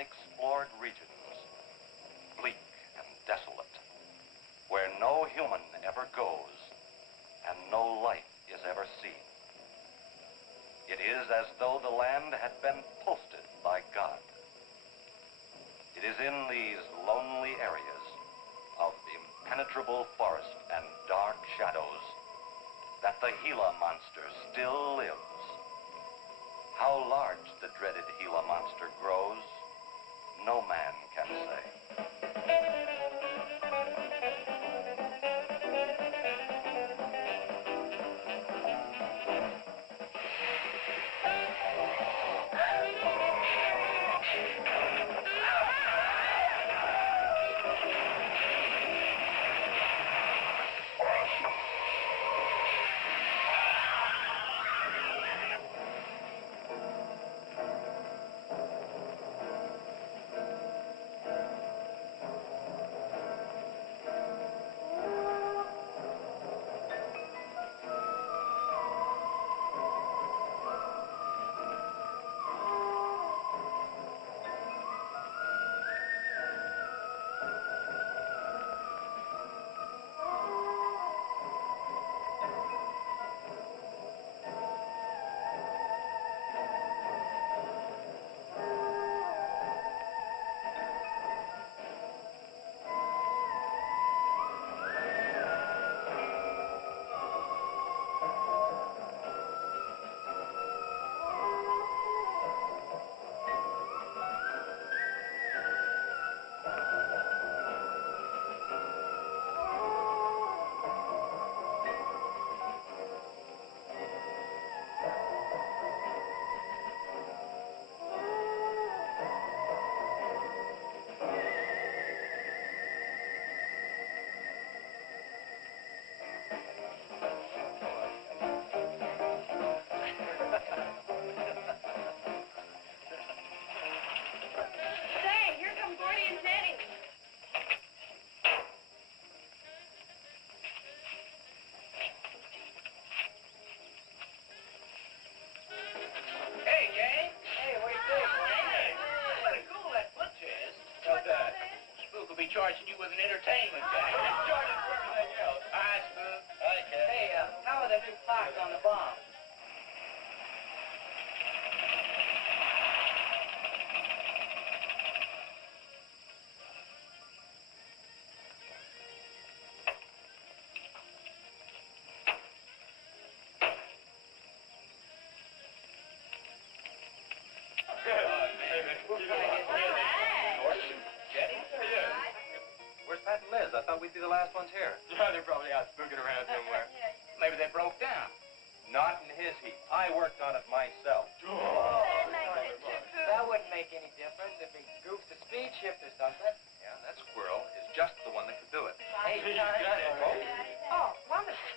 unexplored regions, bleak and desolate, where no human ever goes and no life is ever seen. It is as though the land had been posted by God. It is in these lonely areas of impenetrable forest and dark shadows that the Gila Monster still lives. How large the dreaded Gila Monster grows, no man can say. Charging you with an entertainment guy. Charging for everything else. Hi, Spook. Hi, Ken. Hey, how are the new clocks on the bomb? I thought we'd be the last ones here. Yeah, they're probably out spooking around somewhere. Maybe they broke down. Not in his heat. I worked on it myself. That wouldn't make any difference if he goofed the speed shift or something. Yeah, that squirrel is just the one that could do it. Hey, you got it. Oh, wonderful.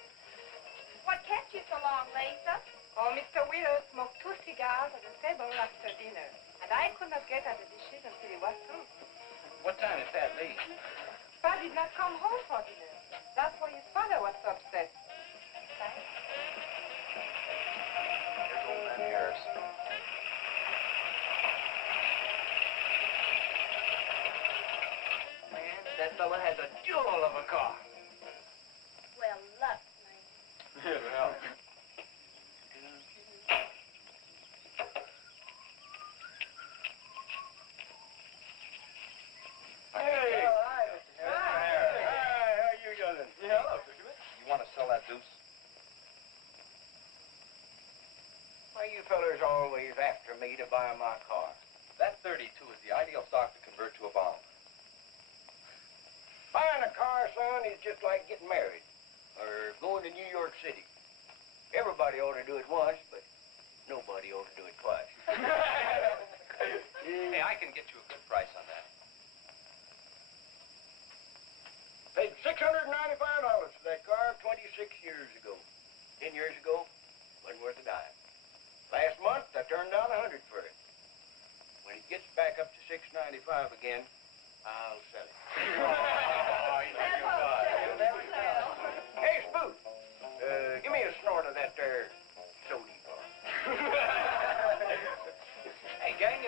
What kept you so long, Lisa? Oh, Mr. Wheeler smoked 2 cigars at the table after dinner, and I could not get at the dishes until he was through. What time is that, Lee? Pa did not come home for dinner. That's why his father was so upset. Here's old man Harris. Man, that fella has a jewel of a car. Well, luck, man. Yeah, well. Fellas always after me to buy my car. That 32 is the ideal stock to convert to a bomb. Buying a car, son, is just like getting married or going to New York City. Everybody ought to do it once, but nobody ought to do it twice. Hey, I can get you a good price on that. Paid $695 for that car 26 years ago. 10 years ago, wasn't worth a dime. Last month, I turned down $100 for it. When it gets back up to $695 again, I'll sell it. Hey, Spook, give me a snort of that there sodium.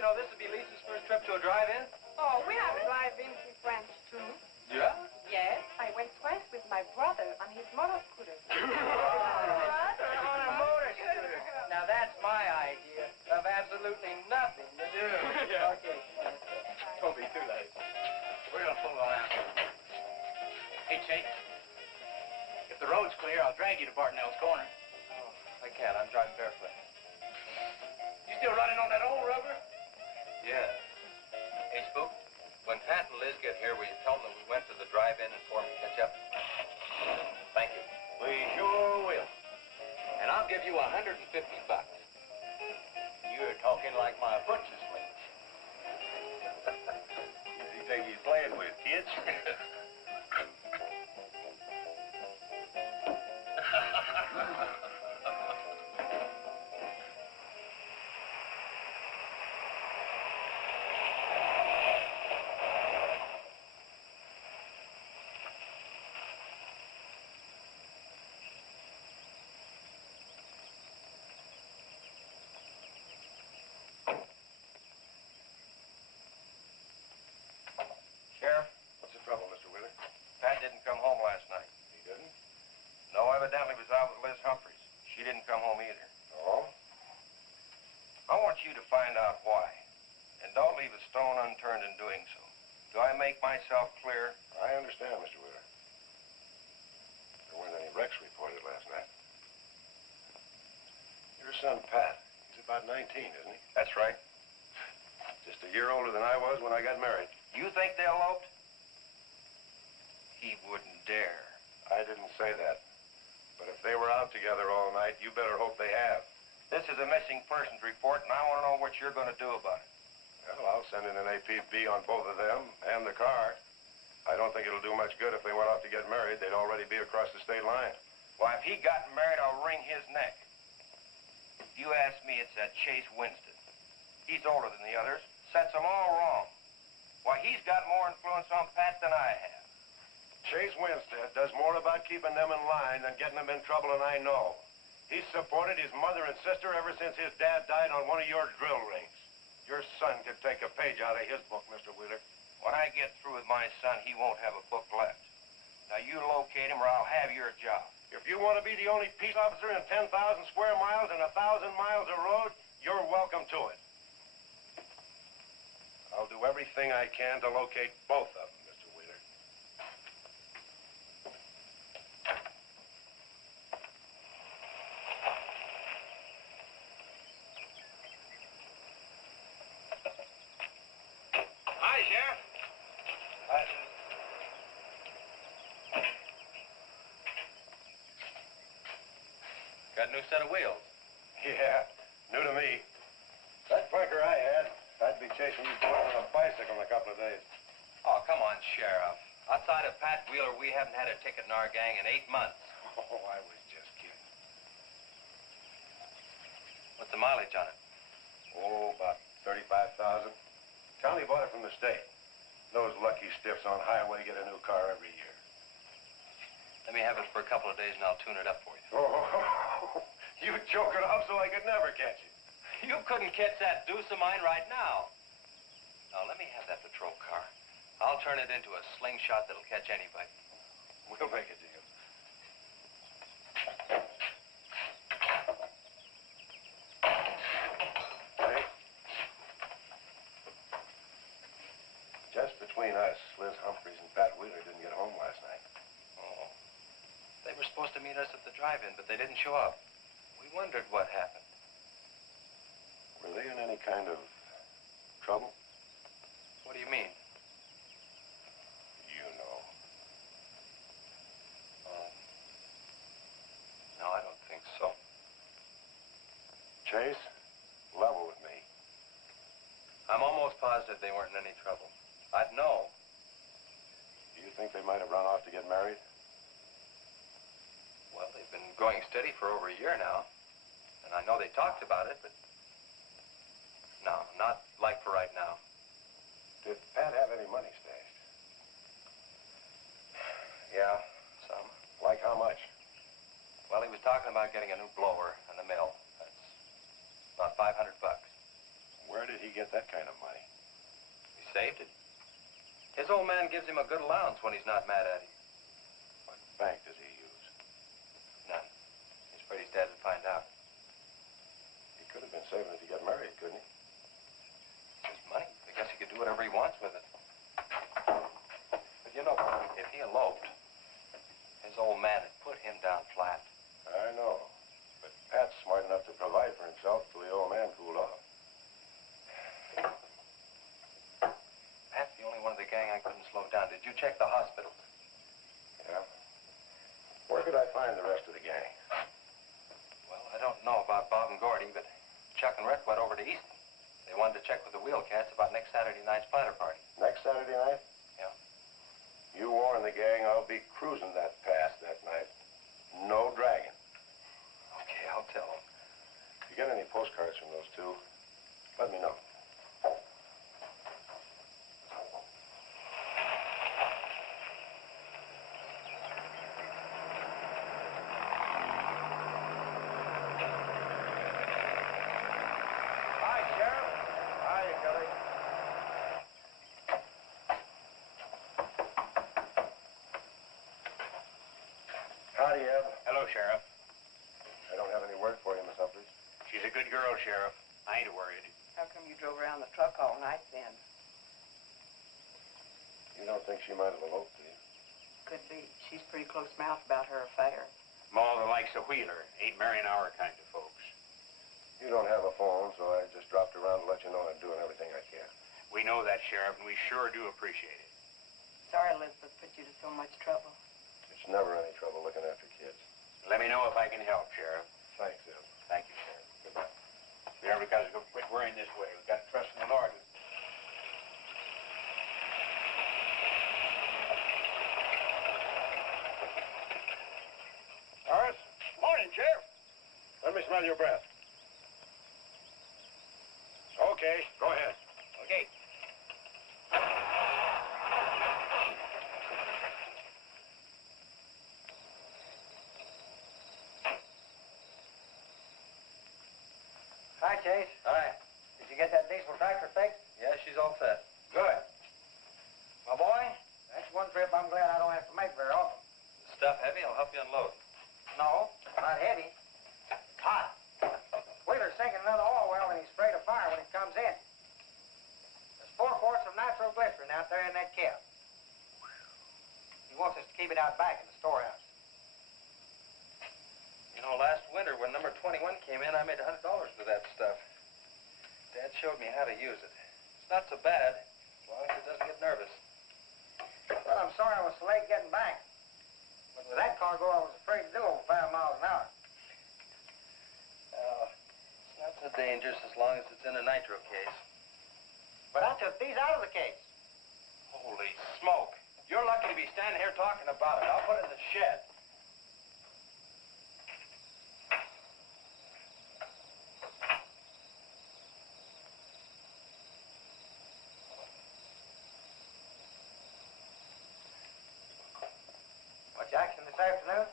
know this would be Lisa's first trip to a drive-in? Oh, we have drive-ins in France, too. Yeah? Yes, I went twice with my brother on his motor scooter. On a motor scooter. Now that's my idea of absolutely nothing to do. Yeah. Okay. Don't be too late. We're gonna pull around. Hey, Chase. If the road's clear, I'll drag you to Bartonell's corner. Oh, I can't. I'm driving barefoot. You still running on that old rubber? Yeah. Hey, Spook, when Pat and Liz get here, will you tell them that we went to the drive-in and for them to catch up? Thank you. We sure will. And I'll give you $150. You're talking like my butcher's mate. You think he's playing with, kids? Sheriff, What's the trouble, Mr. Wheeler? Pat didn't come home last night. He didn't? No, evidently was out with Liz Humphreys. She didn't come home either. Oh? I want you to find out why. And don't leave a stone unturned in doing so. Do I make myself clear? I understand, Mr. Wheeler. There weren't any wrecks reported last night. Your son, Pat, he's about 19, isn't he? That's right. Just a year older than I was when I got married. You think they eloped? He wouldn't dare. I didn't say that. But if they were out together all night, you better hope they have. This is a missing persons report, and I want to know what you're going to do about it. Well, I'll send in an APB on both of them and the car. I don't think it'll do much good if they went off to get married. They'd already be across the state line. Why, if he got married, I'll wring his neck. If you ask me, it's that Chase Winston. He's older than the others. Sets them all wrong. Why, he's got more influence on Pat than I have. Chase Winstead does more about keeping them in line than getting them in trouble, and I know. He's supported his mother and sister ever since his dad died on one of your drill rings. Your son could take a page out of his book, Mr. Wheeler. When I get through with my son, he won't have a book left. Now, you locate him or I'll have your job. If you want to be the only peace officer in 10,000 square miles and 1,000 miles of road, you're welcome to it. I'll do everything I can to locate both of them, Mr. Wheeler. Hi, Sheriff. Got a new set of wheels. Yeah, new to me. That bunker I had, I'd be chasing you boys on a bicycle in a couple of days. Oh, come on, Sheriff. Outside of Pat Wheeler, we haven't had a ticket in our gang in 8 months. Oh, I was just kidding. What's the mileage on it? Oh, about 35,000. County bought it from the state. Those lucky stiffs on highway get a new car every year. Let me have it for a couple of days and I'll tune it up for you. Oh, you choke it off so I could never catch you. You couldn't catch that deuce of mine right now. Now, let me have that patrol car. I'll turn it into a slingshot that'll catch anybody. We'll make a deal. Hey. Just between us, Liz Humphreys and Pat Wheeler didn't get home last night. Oh. They were supposed to meet us at the drive-in, but they didn't show up. We wondered what happened. Were they in any kind of trouble? What do you mean? You know. No, I don't think so. Chase, level with me. I'm almost positive they weren't in any trouble. I'd know. Do you think they might have run off to get married? Well, they've been going steady for over a year now. And I know they talked about it, but... No, not like for right now. Did Pat have any money stashed? Yeah, some. Like how much? Well, he was talking about getting a new blower and a mill. That's about $500. Where did he get that kind saved it. His old man gives him a good allowance when he's not mad at him. What bank does he use? None. He's afraid his dad would find out. He could have been saving it to get married, couldn't he? It's his money. I guess he could do whatever he wants with it. But you know, if he eloped, his old man had put him down flat. I know. But Pat's smart enough to provide for himself till the old man cooled off. Pat's the only one of the gang I couldn't slow down. Did you check the hospitals? Yeah. Where could I find the rest of the gang? Well, I don't know about Bob and Gordy, but Chuck and Rhett went over to Easton. They wanted to check with the wheel cats about next Saturday night's splatter party. Next Saturday night? Yeah. You warn the gang I'll be cruising that pass that night. No dragging. Okay, I'll tell them. If you get any postcards from those two, let me know. Hi, Sheriff. Hi, Kelly. Howdy, Eb. Hello, Sheriff. I don't have any word for you, Miss Humphries. She's a good girl, Sheriff. I ain't worried. How come you drove around the truck all night then? You don't think she might have eloped, do you? Could be. She's pretty close-mouthed about her affair. Ma that likes a wheeler ain't marrying our kind of folks. You don't have a phone, so I just dropped around to let you know I'm doing everything I can. We know that, Sheriff, and we sure do appreciate it. Sorry Elizabeth put you to so much trouble. It's never any trouble looking after kids. Let me know if I can help, Sheriff. Thanks, Eb. Thank you, Sheriff. Goodbye. We never got to quit worrying this way. We've got to trust in the Lord. Horace? Morning, Sheriff. Let me smell your breath. Okay, go ahead. Okay. Hi, Chase. Hi. Did you get that diesel tractor fixed? Yeah, she's all set. Good. My boy, that's one trip I'm glad I don't have to make very often. Stuff heavy? I'll help you unload. No, not heavy. It's hot. Wheeler's sinking another oil well and he's afraid of fire when it comes in. There's 4 quarts of nitroglycerin out there in that cap. He wants us to keep it out back in the storehouse. You know, last winter when number 21 came in, I made $100 with that stuff. Dad showed me how to use it. It's not so bad, as long as it doesn't get nervous. Well, I'm sorry I was so late getting back. But with that cargo, I was afraid to do over 5 miles an hour. It's not so dangerous as long as it's in a nitro case. But I took these out of the case. Holy smoke. You're lucky to be standing here talking about it. I'll put it in the shed. Much action this afternoon?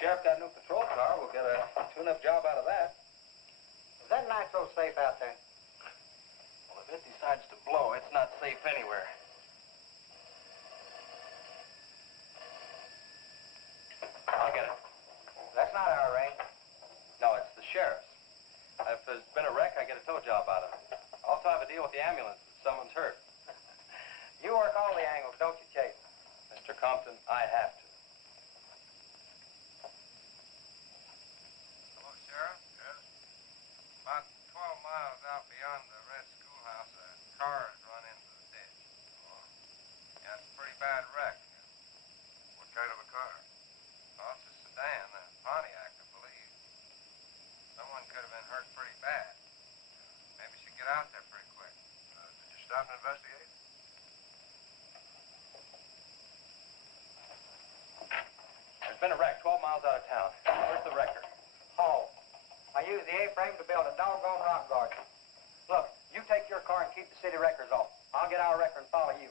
Sheriff got a new patrol car. We'll get a tune-up job out of that. Is that nitro safe out there? Well, if it decides to blow, it's not safe anywhere. I'll get it. That's not our range. No, it's the sheriff's. If there's been a wreck, I get a tow job out of it. Also have a deal with the ambulance if someone's hurt. You work all the angles, don't you, Chase? Mr. Compton, I have to. Hello, Sheriff? Yes? About 12 miles out beyond the red schoolhouse, a car has run into the ditch. Oh. Yeah, it's a pretty bad wreck. What kind of a car? Oh, it's a sedan, a Pontiac, I believe. Someone could have been hurt pretty bad. Maybe we should get out there pretty quick. Did you stop and investigate? There's been a wreck 12 miles out of town. Where's the wrecker? Oh. I used the A-frame to build a doggone rock garden. Look, you take your car and keep the city wreckers off. I'll get our wrecker and follow you.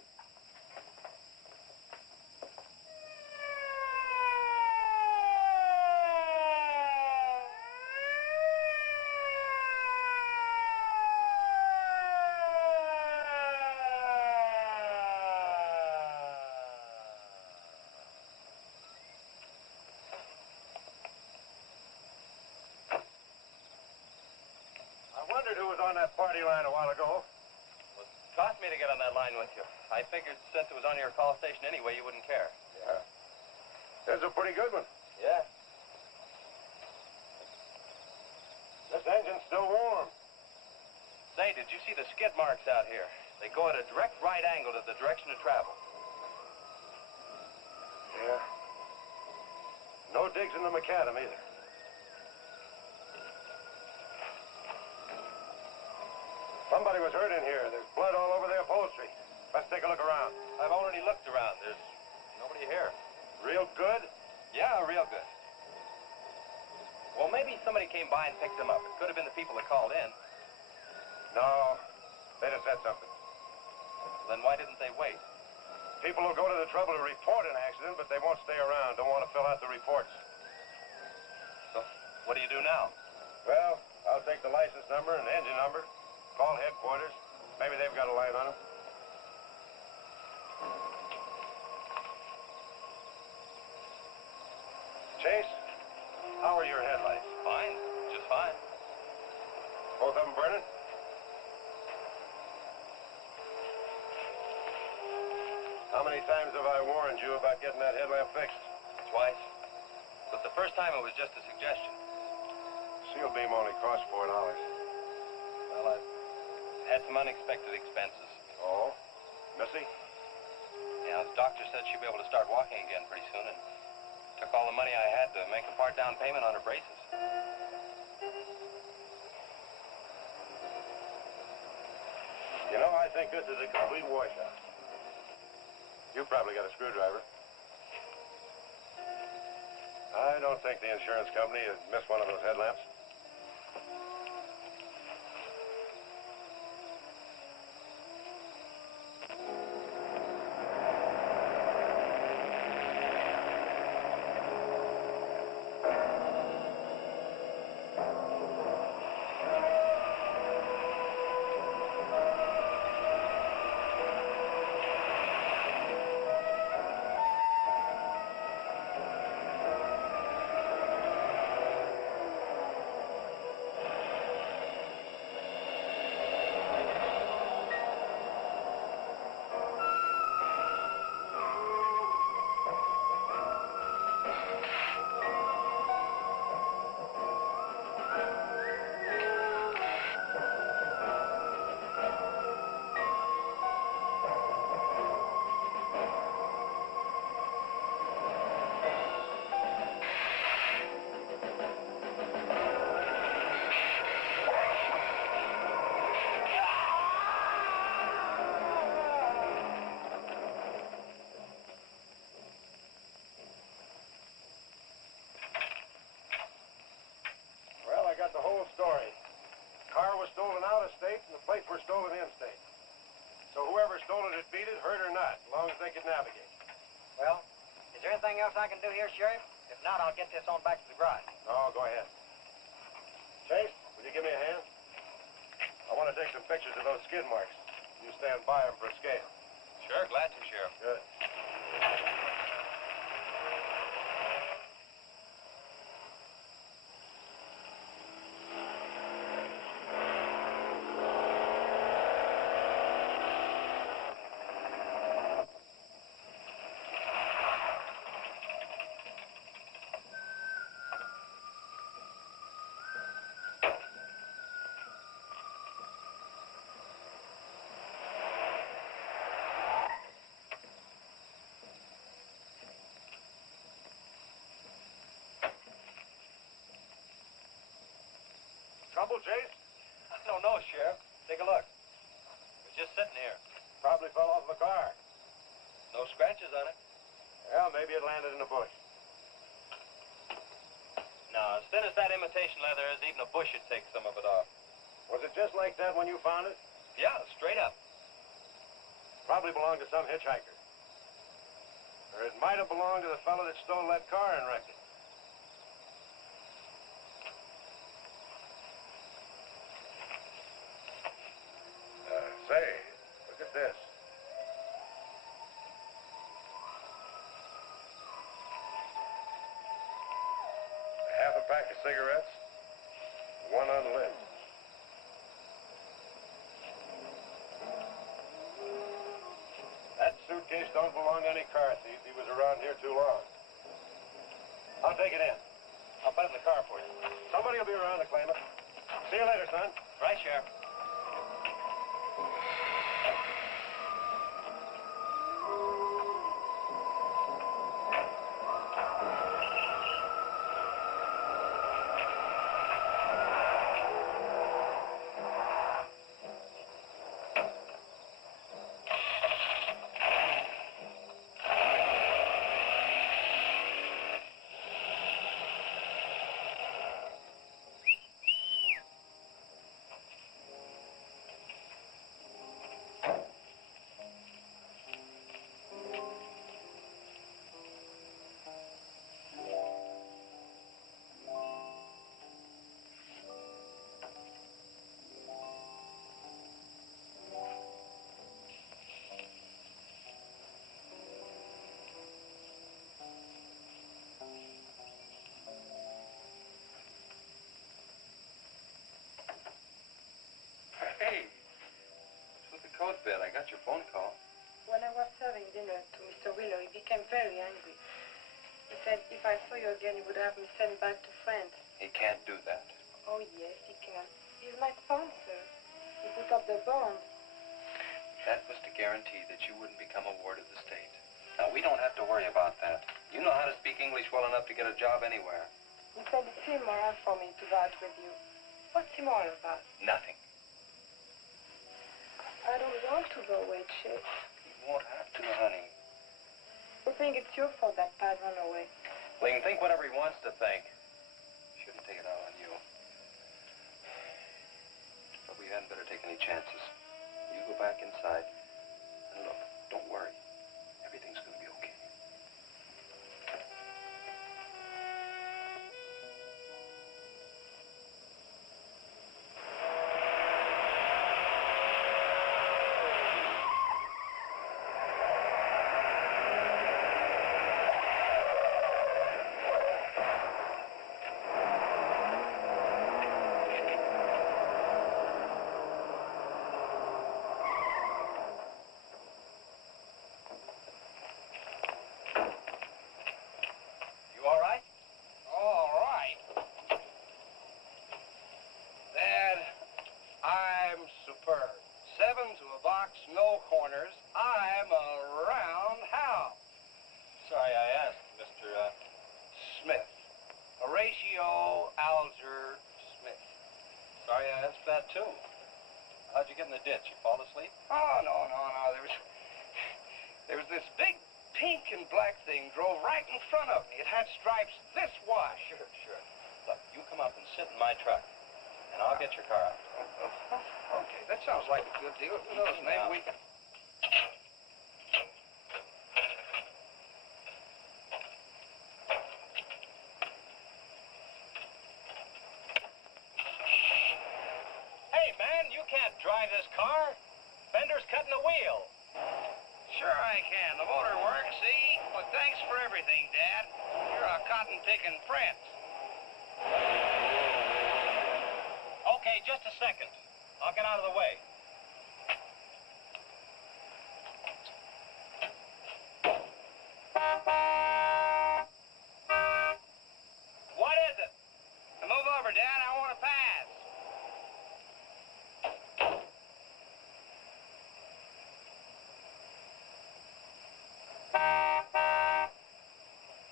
wondered who was on that party line a while ago. Well, it cost me to get on that line with you. I figured since it was on your call station anyway, you wouldn't care. Yeah. That's a pretty good one. Yeah. This engine's still warm. Say, did you see the skid marks out here? They go at a direct right angle to the direction of travel. Yeah. No digs in the macadam either. Somebody was hurt in here. There's blood all over the upholstery. Let's take a look around. I've already looked around. There's nobody here. Real good? Yeah, real good. Well, maybe somebody came by and picked them up. It could have been the people that called in. No. They'd have said something. Then why didn't they wait? People will go to the trouble to report an accident, but they won't stay around. Don't want to fill out the reports. So, what do you do now? Well, I'll take the license number and engine number, call headquarters. Maybe they've got a line on them. Chase, how are your headlights? Fine. Just fine. Both of them burning? How many times have I warned you about getting that headlamp fixed? Twice. But the first time it was just a suggestion. Seal beam only costs $4. Well, I've had some unexpected expenses. Oh? Missy? Yeah, the doctor said she'd be able to start walking again pretty soon, and took all the money I had to make a part down payment on her braces. You know, I think this is a complete washout. You probably got a screwdriver. I don't think the insurance company has missed one of those headlamps. The whole story. The car was stolen out of state and the plates were stolen in state. So whoever stole it at Beaded, hurt or not, as long as they could navigate. Well, is there anything else I can do here, Sheriff? If not, I'll get this on back to the garage. No, go ahead. Chase, will you give me a hand? I want to take some pictures of those skid marks. You stand by them for a scale. Sure, glad to, Sheriff. Good. Trouble, Chase? I don't know, Sheriff. Take a look. It was just sitting here. Probably fell off the car. No scratches on it. Well, maybe it landed in a bush. No, as thin as that imitation leather is, even a bush would take some of it off. Was it just like that when you found it? Yeah, straight up. Probably belonged to some hitchhiker. Or it might have belonged to the fellow that stole that car and wrecked it. Say, look at this. Half a pack of cigarettes, one unlit. case don't belong to any car thief. He was around here too long. I'll take it in. I'll put it in the car for you. Somebody will be around to claim it. See you later, son. Right, Sheriff. Hey, what's with the coat bed? I got your phone call. When I was serving dinner to Mr. Wheeler, he became very angry. He said if I saw you again, he would have me sent back to France. He can't do that. Oh, yes, he can. He's my sponsor. He put up the bond. That was to guarantee that you wouldn't become a ward of the state. Now, we don't have to worry about that. You know how to speak English well enough to get a job anywhere. He said it's immoral for me to vouch with you. What's immoral about? Nothing. I don't want to go away, Chick. You won't have to, honey. I think it's your fault that Pat ran away. Well, he can think whatever he wants to think. Shouldn't take it out on you. But we hadn't better take any chances. You go back inside. And look, don't worry. Everything's going to be okay. How'd you get in the ditch? You fall asleep? Oh, no. There was this big pink and black thing drove right in front of me. It had stripes this wide. Sure. Look, you come up and sit in my truck, and I'll get your car out. Okay, that sounds like a good deal. Who knows, maybe we can... Can't drive this car. Fender's cutting the wheel. Sure I can. The motor works, see? But thanks for everything, Dad. You're a cotton-picking friend. Okay, just a second. I'll get out of the way. What is it? Move over, Dad. I want to pass.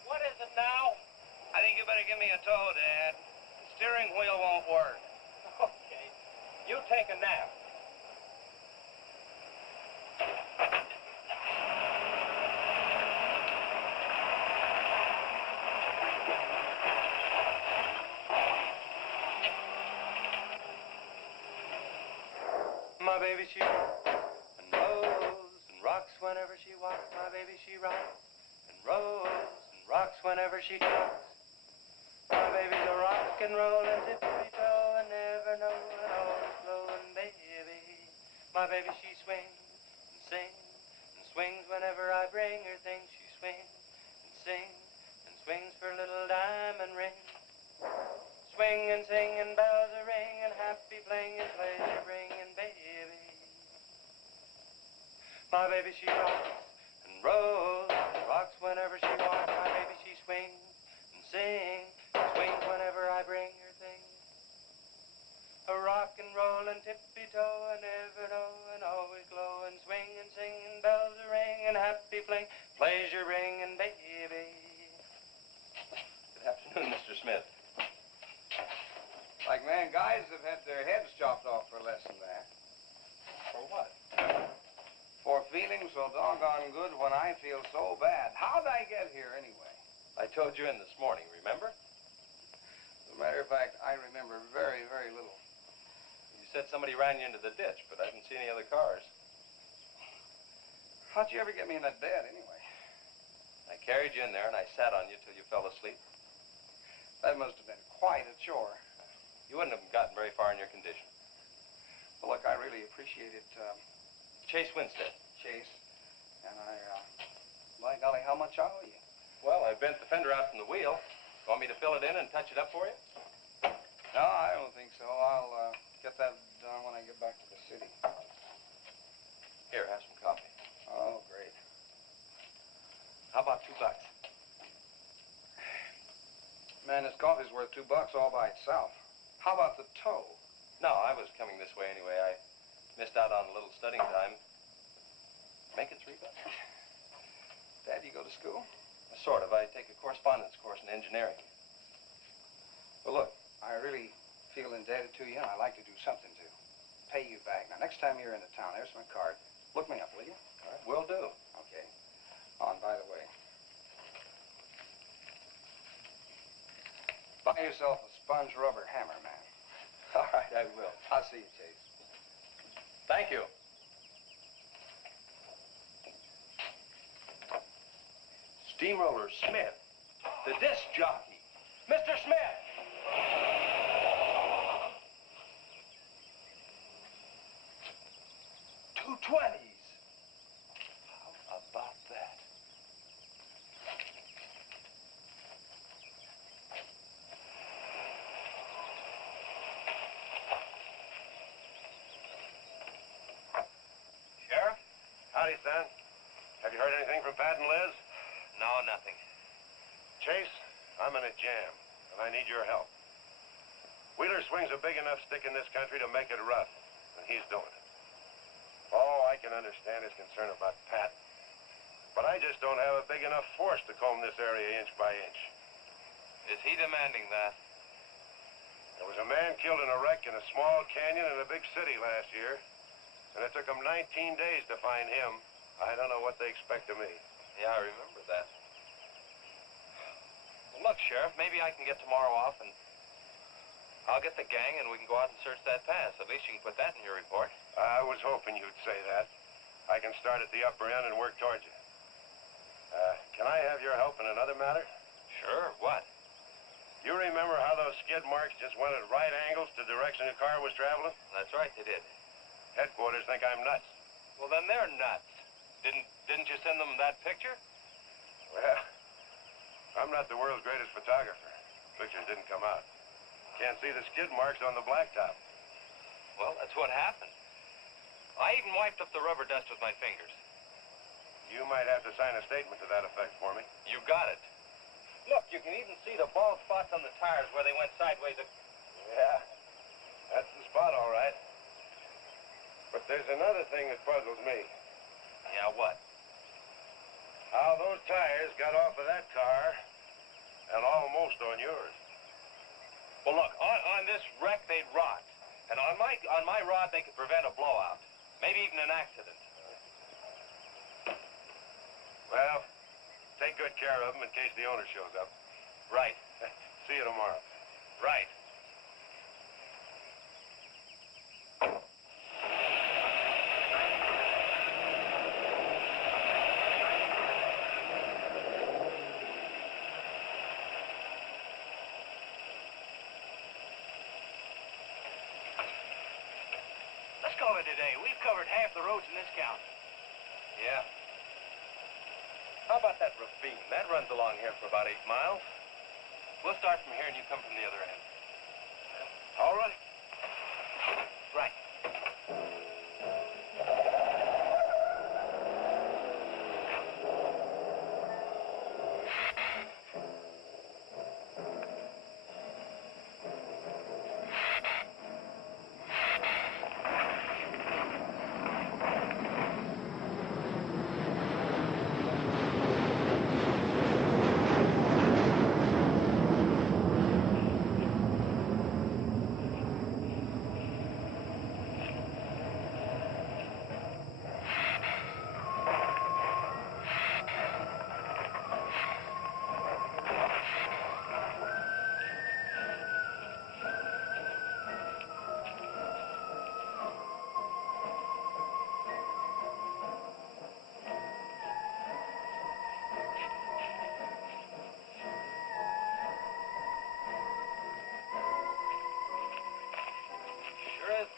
What is it now? I think you better give me a tow, Dad. The steering wheel won't work. Okay. You take a nap. My baby, she and rolls and rocks whenever she walks. My baby, she rocks and rolls and rocks whenever she talks. My baby's a rock and rollin' tippy-toe and never know and always blowin' baby. My baby, she swings and sings and swings whenever I bring her things. She swings and sings and swings for a little diamond ring. Swing and sing and bells a ring and happy fling and pleasure bringing baby. My baby, she rocks and rolls and rocks whenever she walks. My baby, she swings and sings, swings whenever I bring her things. A rock and roll and tippy-toe and ever know and always glow and swing and sing and bells a ring and happy fling, pleasure ring and baby. Good afternoon, Mr. Smith. Like man, guys have had their heads chopped off for less than that. For what? For feeling so doggone good when I feel so bad. How'd I get here anyway? I told you in this morning, remember? As a matter of fact, I remember very, very little. You said somebody ran you into the ditch, but I didn't see any other cars. How'd you ever get me in that bed anyway? I carried you in there and I sat on you till you fell asleep. That must have been quite a chore. You wouldn't have gotten very far in your condition. Well, look, I really appreciate it, Chase Winstead. Chase. And by golly, how much I owe you? Well, I bent the fender out from the wheel. Want me to fill it in and touch it up for you? No, I don't think so. I'll get that done when I get back to the city. Here, have some coffee. Oh, great. How about $2? Man, this coffee's worth $2 all by itself. How about the tow? No, I was coming this way anyway. I missed out on a little studying time. Make it $3. Dad, you go to school? Sort of. I take a correspondence course in engineering. Well, look, I really feel indebted to you, and I'd like to do something to pay you back. Now, next time you're in the town, there's my card. Look me up, will you? All right, will do. Okay. Oh, and by the way, buy yourself a sponge rubber hammer, man. All right, I will. I'll see you, Chase. Thank you. Steamroller Smith, the disc jockey. Mr. Smith! 220s. How about that? Sheriff? Howdy, son. Have you heard anything from Pat and Liz? No, nothing. Chase, I'm in a jam, and I need your help. Wheeler swings a big enough stick in this country to make it rough, and he's doing it. Oh, I can understand his concern about Pat, but I just don't have a big enough force to comb this area inch by inch. Is he demanding that? There was a man killed in a wreck in a small canyon in a big city last year, and it took them 19 days to find him. I don't know what they expect of me. Yeah, I remember that. Well, look, Sheriff, maybe I can get tomorrow off and I'll get the gang and we can go out and search that pass. At least you can put that in your report. I was hoping you'd say that. I can start at the upper end and work towards you. Can I have your help in another matter? Sure, what? You remember how those skid marks just went at right angles to the direction the car was traveling? That's right, they did. Headquarters think I'm nuts. Well, then they're nuts. Didn't you send them that picture? Well, I'm not the world's greatest photographer. Pictures didn't come out. Can't see the skid marks on the blacktop. Well, that's what happened. I even wiped up the rubber dust with my fingers. You might have to sign a statement to that effect for me. You got it. Look, you can even see the bald spots on the tires where they went sideways. Yeah, that's the spot, all right. But there's another thing that puzzles me. Yeah, what? How those tires got off of that car and almost on yours. Well, look, on this wreck, they'd rot. And on my rod, they could prevent a blowout. Maybe even an accident. Well, take good care of them in case the owner shows up. Right. See you tomorrow. Right. Let's call it a day. We've covered half the roads in this county. Yeah. How about that ravine? That runs along here for about 8 miles. We'll start from here and you come from the other end. All right. Right.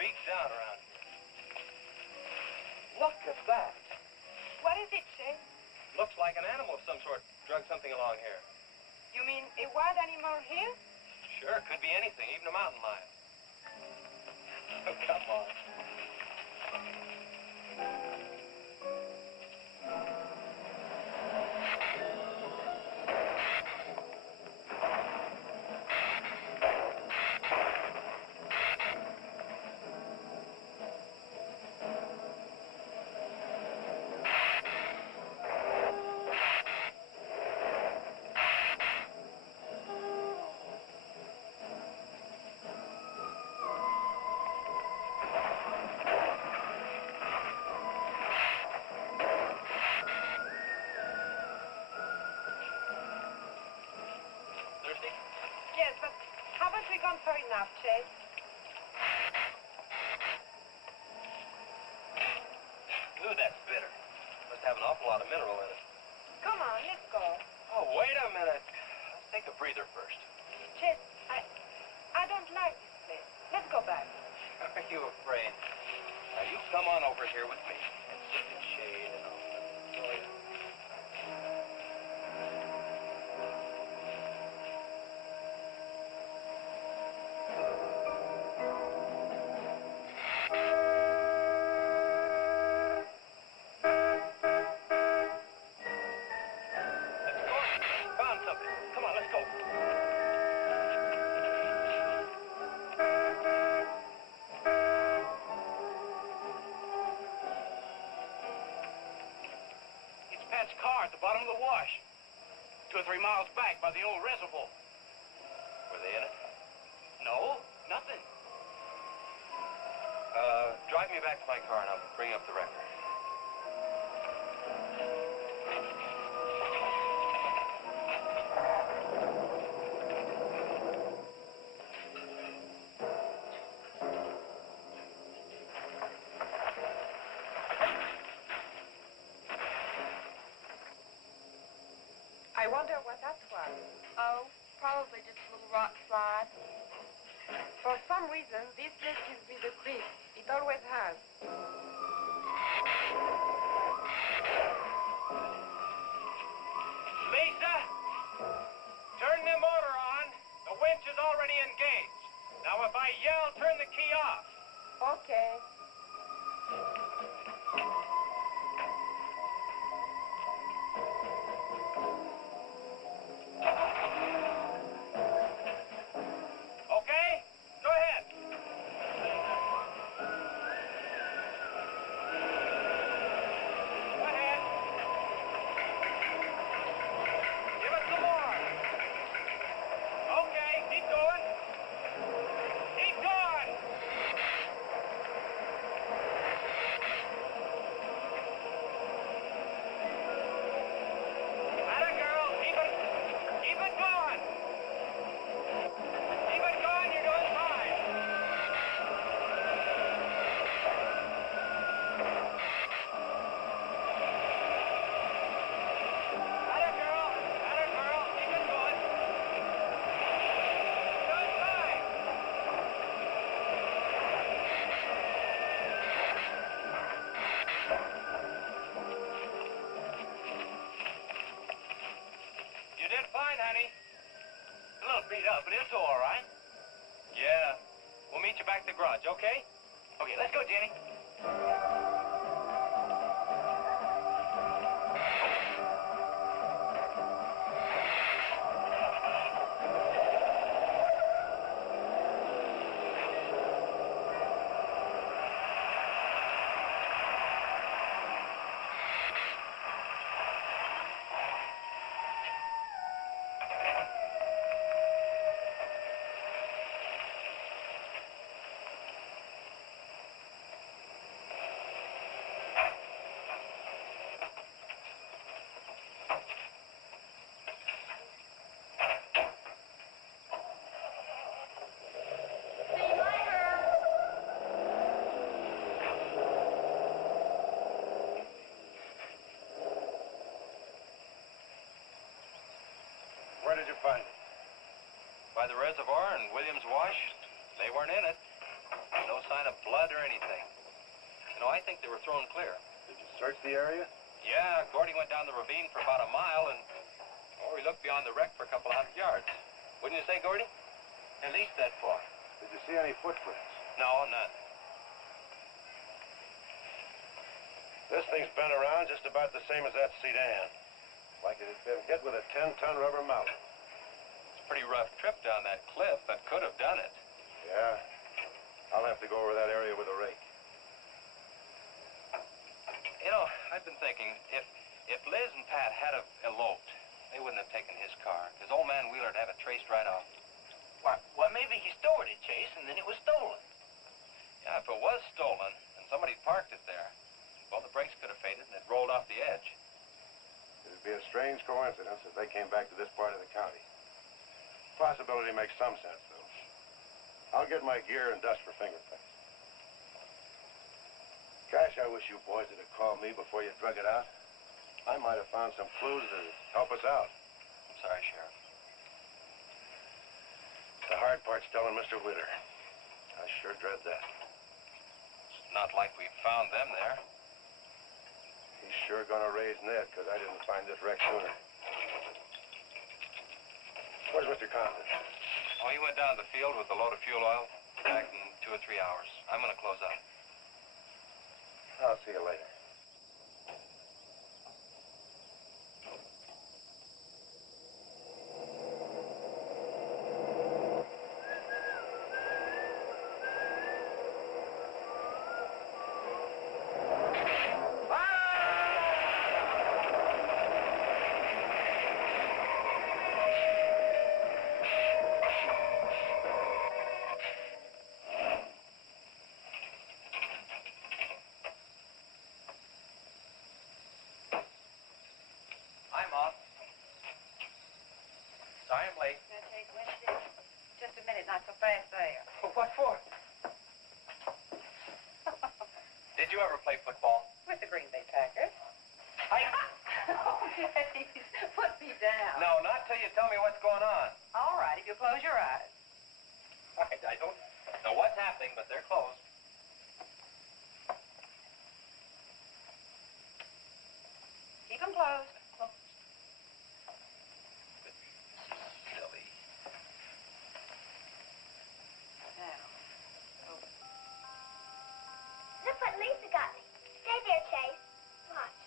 speaks down around here. Look at that. What is it, Shay? Looks like an animal of some sort drug something along here. You mean a wild animal here? Sure, could be anything, even a mountain lion. Oh, come on. Yes, but how much we gone for enough, Chase? Ooh, that's bitter. Must have an awful lot of mineral in it. Come on, let's go. Oh, wait a minute. Let's take a breather first. Chase, I don't like this place. Let's go back. Are you afraid? Now, you come on over here with me and sit in shade and all that. Oh, yeah. Car at the bottom of the wash. 2 or 3 miles back by the old reservoir. Were they in it? No, nothing. Drive me back to my car and I'll bring up the record. I wonder what that was. Oh, probably just a little rock slide. For some reason, this place gives me the creep. It always has. Lisa, turn the motor on. The winch is already engaged. Now, if I yell, turn the key off. Okay. Okay? Go ahead. Go ahead. Give it some more. Okay, keep going. Keep going. Atta girl, keep it going. Keep it going, you're doing fine. Atta girl, keep it going. Doing fine. You did fine, honey. A little beat up, but it's all right. Yeah. We'll meet you back at the garage, okay? Okay, let's go, Jenny. Where did you find it? By the reservoir and Williams Wash. They weren't in it. No sign of blood mud or anything. You know, I think they were thrown clear. Did you search the area? Yeah, Gordy went down the ravine for about a mile and, we looked beyond the wreck for a couple of 100 yards. Wouldn't you say, Gordy? At least that far. Did you see any footprints? No, none. This thing's been around just about the same as that sedan. Like it had been hit with a 10-ton rubber mallet. It's a pretty rough trip down that cliff, but could have done it. Yeah. I'll have to go over that area with a rake. You know, I've been thinking, if Liz and Pat had have eloped, they wouldn't have taken his car, because old man Wheeler'd have it traced right off. Well, maybe he stored it, Chase, and then it was stolen. Yeah, if it was stolen, and somebody parked it there, well, the brakes could have faded and it rolled off the edge. It'd be a strange coincidence if they came back to this part of the county. Possibility makes some sense, though. I'll get my gear and dust for fingerprints. Gosh, I wish you boys would have called me before you drug it out. I might have found some clues to help us out. I'm sorry, Sheriff. The hard part's telling Mr. Wheeler. I sure dread that. It's not like we found them there. He's sure gonna raise Ned, because I didn't find this wreck sooner. Where's Mr. Compton? Oh, he went down to the field with a load of fuel oil. Back in 2 or 3 hours. I'm gonna close up. I'll see you later. Just a minute, not so fast there. What for? Did you ever play football? With the Green Bay Packers. Oh, please, put me down. No, not till you tell me what's going on. All right, if you close your eyes. I don't know what's happening, but they're closed. Keep them closed. Silly. Now. Look what Lisa got me. Stay there, Chase. Watch.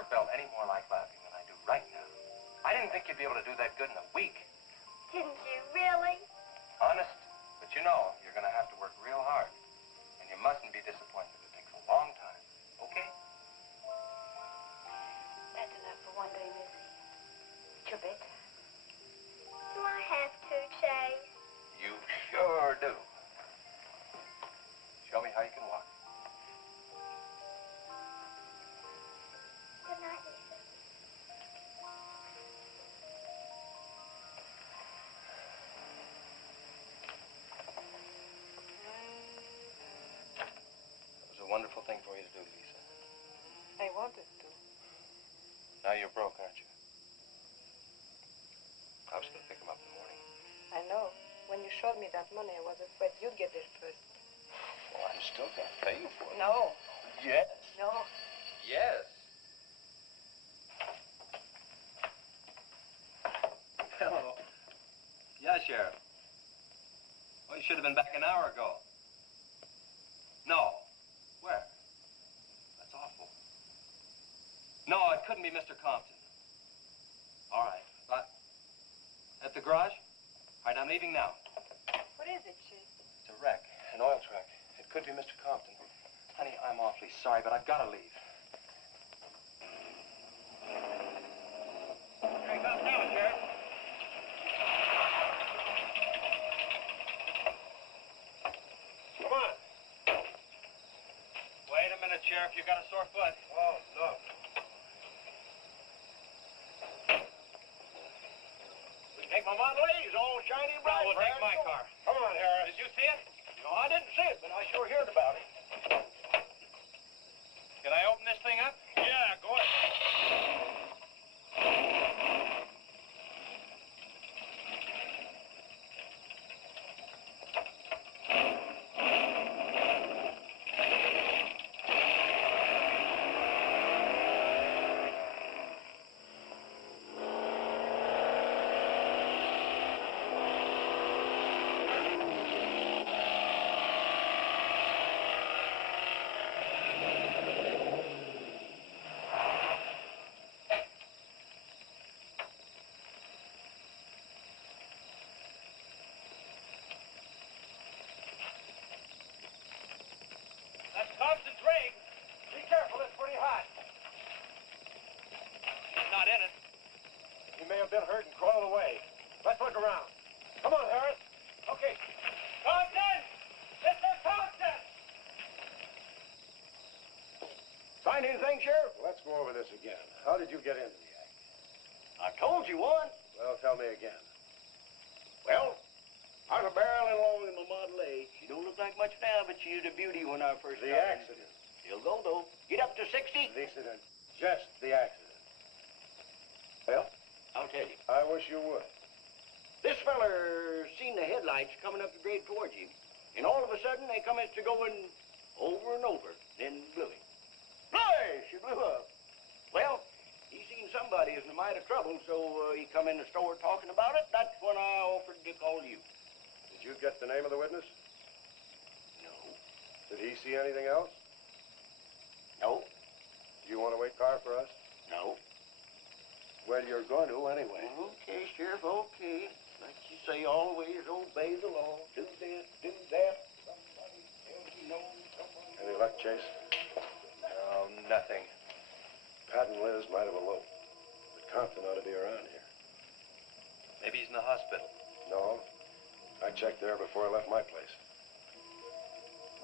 never felt any more like laughing than I do right now. I didn't think you'd be able to do that good in a week. Didn't you really? Honest. But you know, you're going to have to work real hard. And you mustn't be disappointed if it takes a long time. Okay? That's enough for one day, Missy. It's your bedtime. Do I have to, Chase? You sure do. Show me how you can walk. Good night, Lisa. It was a wonderful thing for you to do, Lisa. I wanted to. Now you're broke, aren't you? I was going to pick him up in the morning. I know. When you showed me that money, I was afraid you'd get there first. Well, I'm still going to pay you for it. No. Yes. No. Yes. Hello. Yeah, Sheriff. Well, you should have been back an hour ago. No. Where? That's awful. No, it couldn't be Mr. Compton. All right. At the garage? All right, I'm leaving now. What is it, Chase? It's a wreck, an oil truck. It could be Mr. Compton. Honey, I'm awfully sorry, but I've got to leave. Here he comes now, Sheriff. Come on. Wait a minute, Sheriff. You got a sore foot. Oh, no. Take my Model A's, all shiny bright. No, we'll take my car. Come on, Harris. Did you see it? No, I didn't see it, but I sure heard about it. Can I open this thing up? Yeah, go ahead. That's Thompson's rig. Be careful, it's pretty hot. He's not in it. He may have been hurt and crawled away. Let's look around. Come on, Harris. Okay. Thompson! Mr. Thompson! Find anything, Sheriff? Let's go over this again. How did you get into the act? I told you once. Well, tell me again. Well, I was a barreling along in my Model A. She don't look like much now, but she was a beauty when I first The started. accident. She'll go, though. Get up to 60. The incident. Just the accident. Well, I'll tell you. I wish you would. This feller seen the headlights coming up the grade towards him, and all of a sudden they commenced to going over and over, then blew him. Flash! She blew up. Well, he seen somebody was in a mite of trouble, so he come in the store talking about it. That's when I offered to call you. Did you get the name of the witness? No. Did he see anything else? No. Do you want to wait car for us? No. Well, you're going to anyway. Okay, Sheriff, okay. Like you say, always obey the law. Do this, do that. Somebody tells you no, somebody... Any luck, Chase? No, nothing. Pat and Liz might have eloped, but Compton ought to be around here. Maybe he's in the hospital. No, I checked there before I left my place.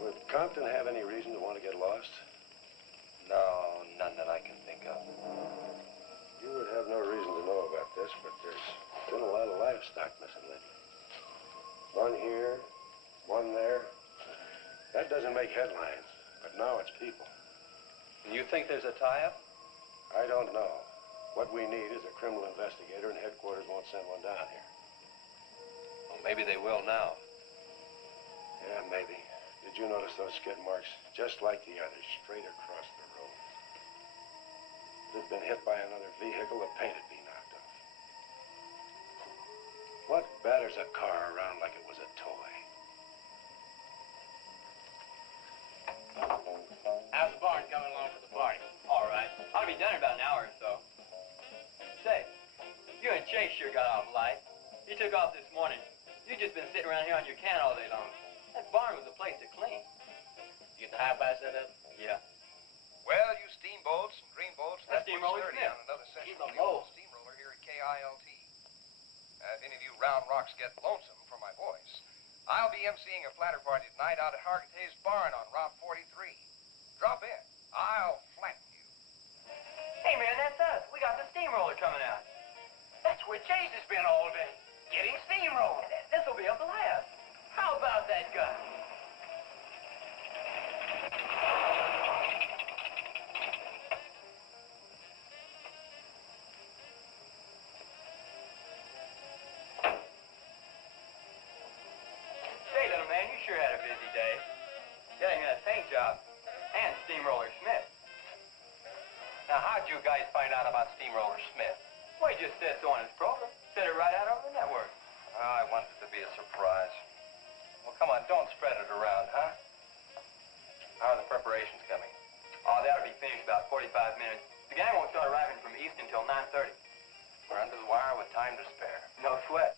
Would Compton have any reason to want to get lost? No, none that I can think of. You would have no reason to know about this, but there's been a lot of livestock missing lately. One here, one there. That doesn't make headlines, but now it's people. And you think there's a tie-up? I don't know. What we need is a criminal investigator, and headquarters won't send one down here. Well, maybe they will now. Yeah, maybe. Did you notice those skid marks? Just like the others, straight across the road. If it had been hit by another vehicle, the paint would be knocked off. What batters a car around like it was a toy? How's the barn coming along for the party? All right. Ought to be done in about an hour and Chase sure got off light. He took off this morning. You just been sitting around here on your can all day long. That barn was a place to clean. You get the high five set up? Yeah. Well, you steamboats and dreamboats, That's that puts Steamroller 30 Smith. on another session Keep of 'em the old low. steamroller here at KILT. If any of you round rocks get lonesome for my voice, I'll be emceeing a flatter party tonight out at Hargitay's barn on Route 43. Drop in. I'll flatten you. Hey, man, that's us. We got the steamroller coming out. That's where Chase has been all day, getting steamrolled. This'll be a blast. How about that guy? Say, little man, you sure had a busy day. Getting that paint job and Steamroller Smith. Now, how'd you guys find out about Steamroller Smith? Well, he just said so on his program. Said it right out over the network. I wanted it to be a surprise. Well, come on, don't spread it around, huh? How are the preparations coming? Oh, that'll be finished about 45 minutes. The gang won't start arriving from East until 9:30. We're under the wire with time to spare. No sweat.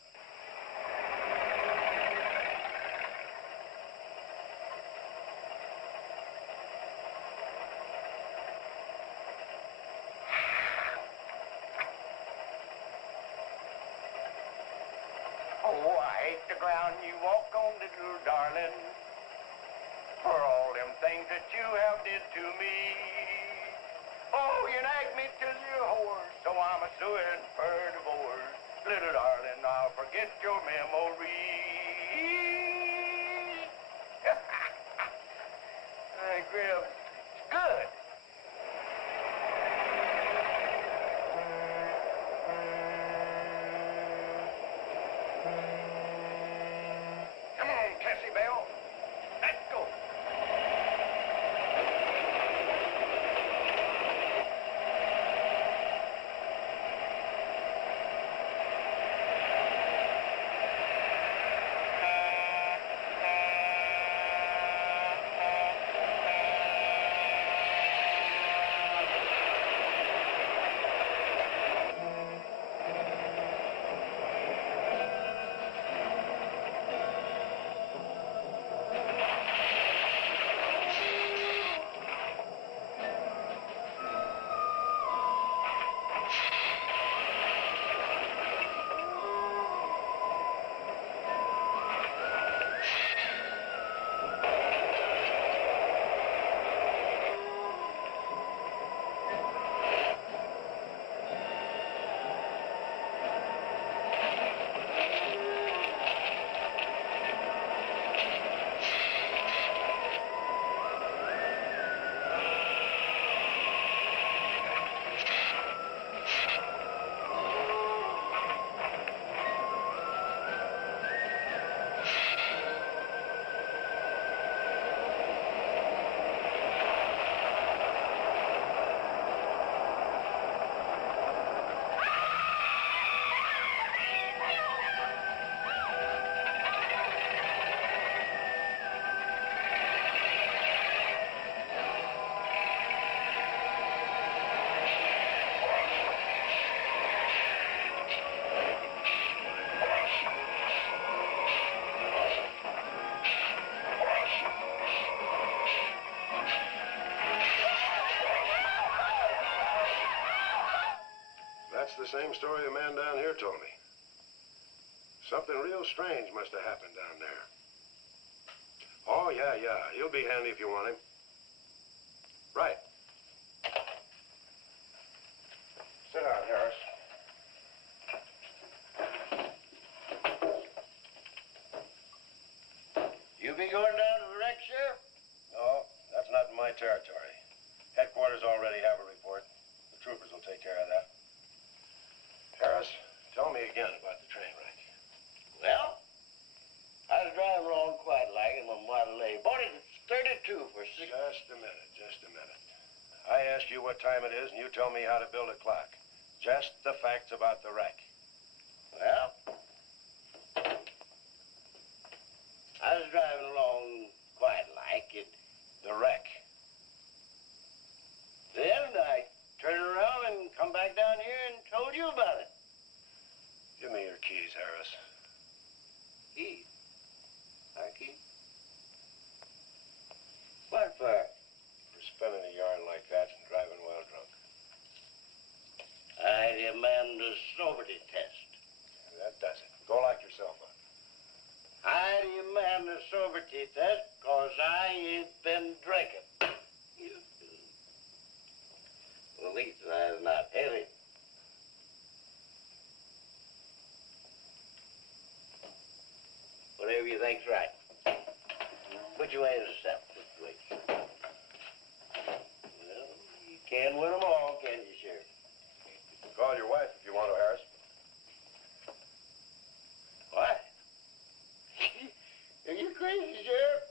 Oh, I hate the ground you walk on, little darling, for all them things that you have did to me. Oh, you nagged me till you're hoarse, so I'm a suing for divorce. Little darling, I'll forget your memory. Hey, Grib, it's good. Come on, Tessie Bell. Let's go. That's the same story the man down here told me. Something real strange must have happened down there. Oh, yeah. He'll be handy if you want him. Right. Sit down, Harris. You be going down to the wreck, Sheriff? No, that's not in my territory. Headquarters already have a report. The troopers will take care of that. Harris, tell me again about the train wreck. Well, I was driving along quite like in my Model A. Bought it at 32 for $6. Just a minute. I ask you what time it is, and you tell me how to build a clock. Just the facts about the wreck. Well, I was driving along quite like it. The wreck. Then I turned around and come back down here and told you about it. Harris. Keith? Hi, Keith. What for? For spinning a yarn like that and driving while drunk. I demand a sobriety test. That does it. Go lock yourself up. I demand a sobriety test because I ain't been drinking. Well, at least that's not heavy. Whatever you think's right. Which way is the step? Which way? Well, you can't win them all, can you, Sheriff? Call your wife if you want to, Harris. What? Are you crazy, Sheriff?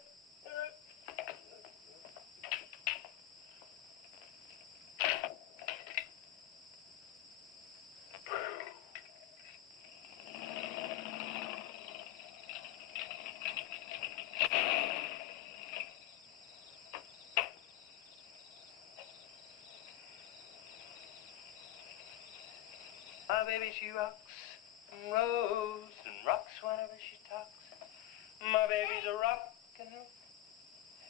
My baby, she rocks and rolls and rocks whenever she talks. My baby's a rockin' roll.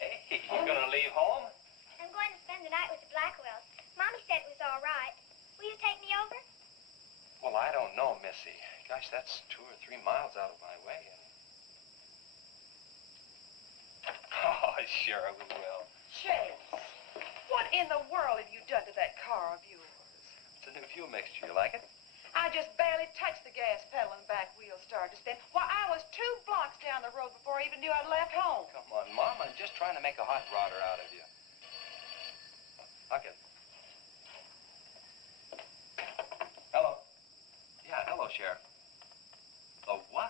Hey, you gonna leave home? I'm going to spend the night with the Blackwells. Mommy said it was all right. Will you take me over? Well, I don't know, Missy. Gosh, that's 2 or 3 miles out of my way. Oh, sure we will. Chase, what in the world have you done to that car of yours? It's a new fuel mixture. You like it? I just barely touched the gas pedal and back wheel started to spin. Why, I was 2 blocks down the road before I even knew I'd left home. Come on, Mom. I'm just trying to make a hot rodder out of you. Okay. Hello. Yeah, hello, Sheriff. A what?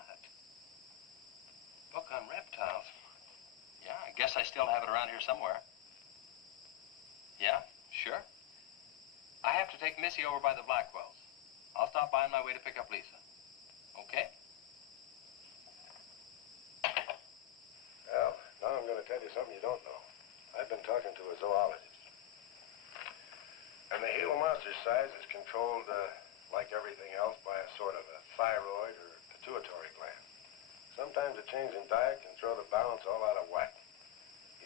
Book on reptiles. Yeah, I guess I still have it around here somewhere. Yeah, sure. I have to take Missy over by the Blackwells. I'll stop by on my way to pick up Lisa. Okay? Well, now I'm going to tell you something you don't know. I've been talking to a zoologist. And the Gila Monster's size is controlled, like everything else, by a sort of a thyroid or pituitary gland. Sometimes a change in diet can throw the balance all out of whack.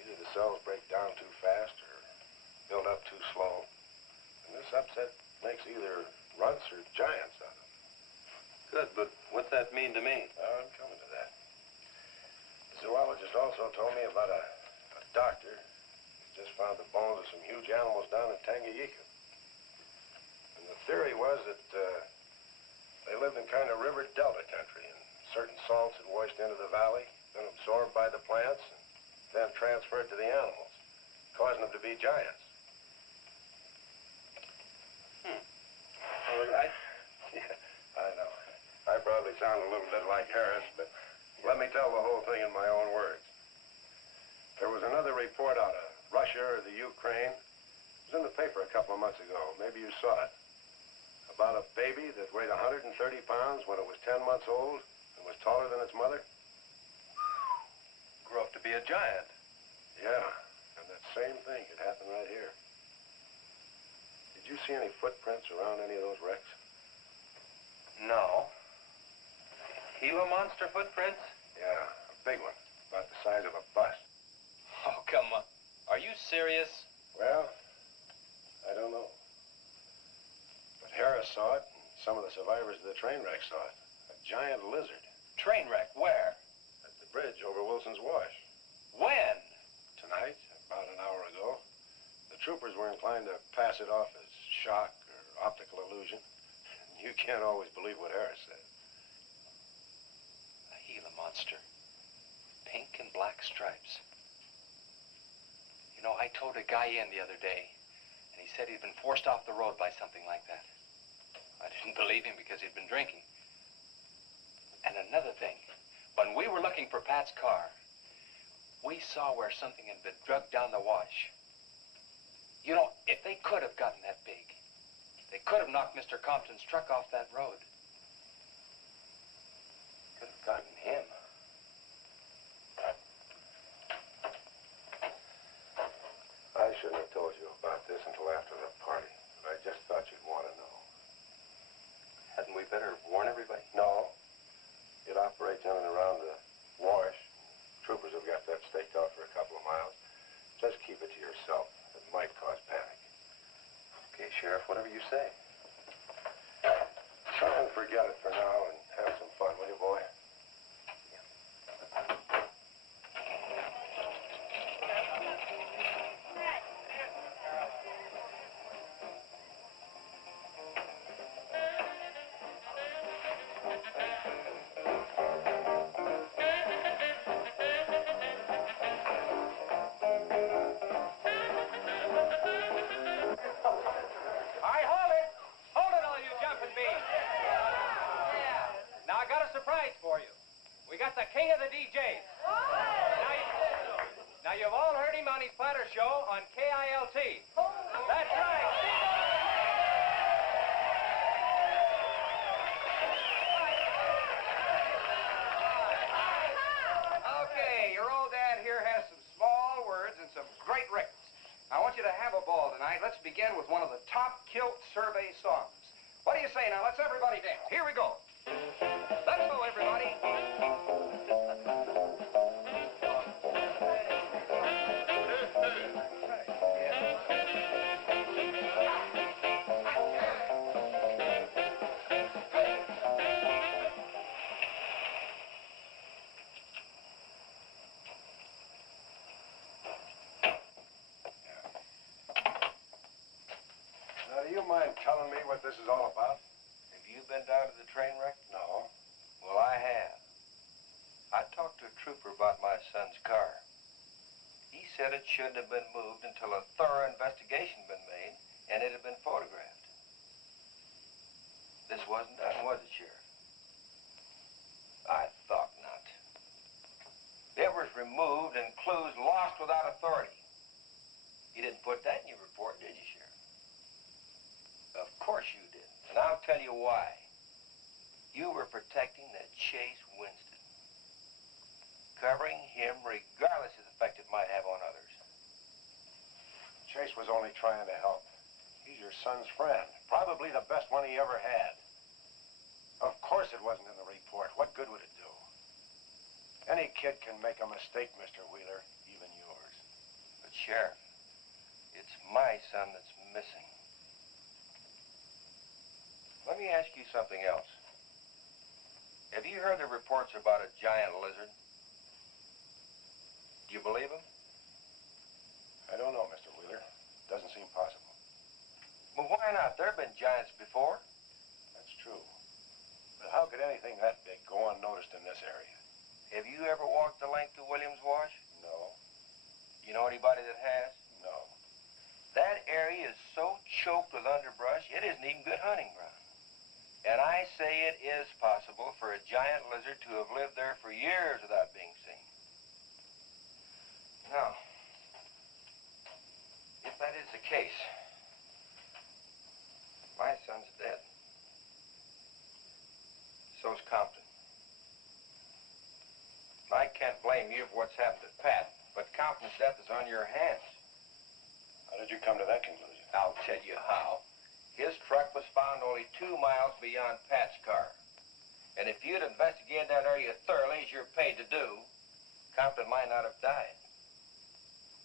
Either the cells break down too fast or build up too slow. And this upset makes either runts or giants out of them. Good, but what's that mean to me? I'm coming to that. The zoologist also told me about a doctor who just found the bones of some huge animals down in Tanganyika. And the theory was that they lived in kind of river delta country, and certain salts had washed into the valley, been absorbed by the plants, and then transferred to the animals, causing them to be giants. Well, I know. I probably sound a little bit like Harris, but let me tell the whole thing in my own words. There was another report out of Russia or the Ukraine. It was in the paper a couple of months ago. Maybe you saw it. About a baby that weighed 130 pounds when it was 10 months old and was taller than its mother. Grew up to be a giant. Yeah, and that same thing could happen right here. Did you see any footprints around any of those wrecks? No. Gila Monster footprints? Yeah, a big one, about the size of a bus. Oh, come on. Are you serious? Well, I don't know. But Harris saw it, and some of the survivors of the train wreck saw it. A giant lizard. Train wreck? Where? At the bridge over Wilson's Wash. When? Tonight, about an hour ago. The troopers were inclined to pass it off as shock or optical illusion. You can't always believe what Harris said. A Gila Monster. Pink and black stripes. You know, I towed a guy in the other day, and he said he'd been forced off the road by something like that. I didn't believe him because he'd been drinking. And another thing, when we were looking for Pat's car, we saw where something had been drugged down the wash. You know, if they could have gotten that big, they could have knocked Mr. Compton's truck off that road. Could have gotten him. I shouldn't have told you about this until after the party, but I just thought you'd want to know. Hadn't we better warn everybody? No. you say? Try and forget it for now and have some fun, will you, boy? Surprise for you. We got the king of the DJs. Now you've all heard him on his platter show on KILT. That's right. Okay, your old dad here has some small words and some great records. I want you to have a ball tonight. Let's begin with one of the top kilt survey songs. What do you say now? Let's everybody dance. Here we go. Let's go, everybody. Now, do you mind telling me what this is all about? Have you been down to the train wreck? No. Well, I have. I talked to a trooper about my son's car. He said it shouldn't have been moved until a thorough investigation had been made and it had been photographed. This wasn't done, was it, Sheriff? I thought not. It was removed and clues lost without authority. You didn't put that in your report, did you, Sheriff? Of course you didn't, and I'll tell you why. You were protecting that Chase Winston, covering him regardless of the effect it might have on others. Chase was only trying to help. He's your son's friend, probably the best one he ever had. Of course it wasn't in the report. What good would it do? Any kid can make a mistake, Mr. Wheeler, even yours. But, Sheriff, it's my son that's missing. Let me ask you something else. Have you heard the reports about a giant lizard? Do you believe them? I don't know, Mr. Wheeler. Doesn't seem possible. Well, why not? There have been giants before. That's true. But how could anything that big go unnoticed in this area? Have you ever walked the length of Williams Wash? No. You know anybody that has? No. That area is so choked with underbrush, it isn't even good hunting ground. And I say it is possible for a giant lizard to have lived there for years without being seen. Now, if that is the case, my son's dead. So's Compton. I can't blame you for what's happened to Pat, but Compton's death is on your hands. How did you come to that conclusion? I'll tell you how. His truck was found only 2 miles beyond Pat's car. And if you'd investigated that area thoroughly, as you're paid to do, Compton might not have died.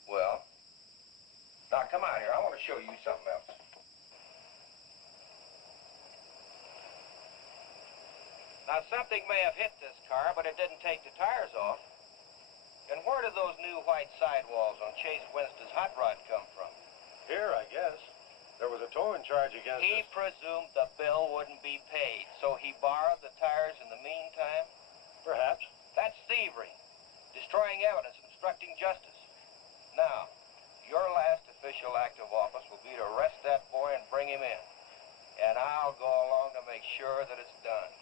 Well, now come out here. I want to show you something else. Now, something may have hit this car, but it didn't take the tires off. And where did those new white sidewalls on Chase Winston's hot rod come from? Here, I guess. There was a towing charge against He us. presumed the bill wouldn't be paid, so he borrowed the tires in the meantime? Perhaps. That's thievery, destroying evidence, obstructing justice. Now, your last official act of office will be to arrest that boy and bring him in. And I'll go along to make sure that it's done.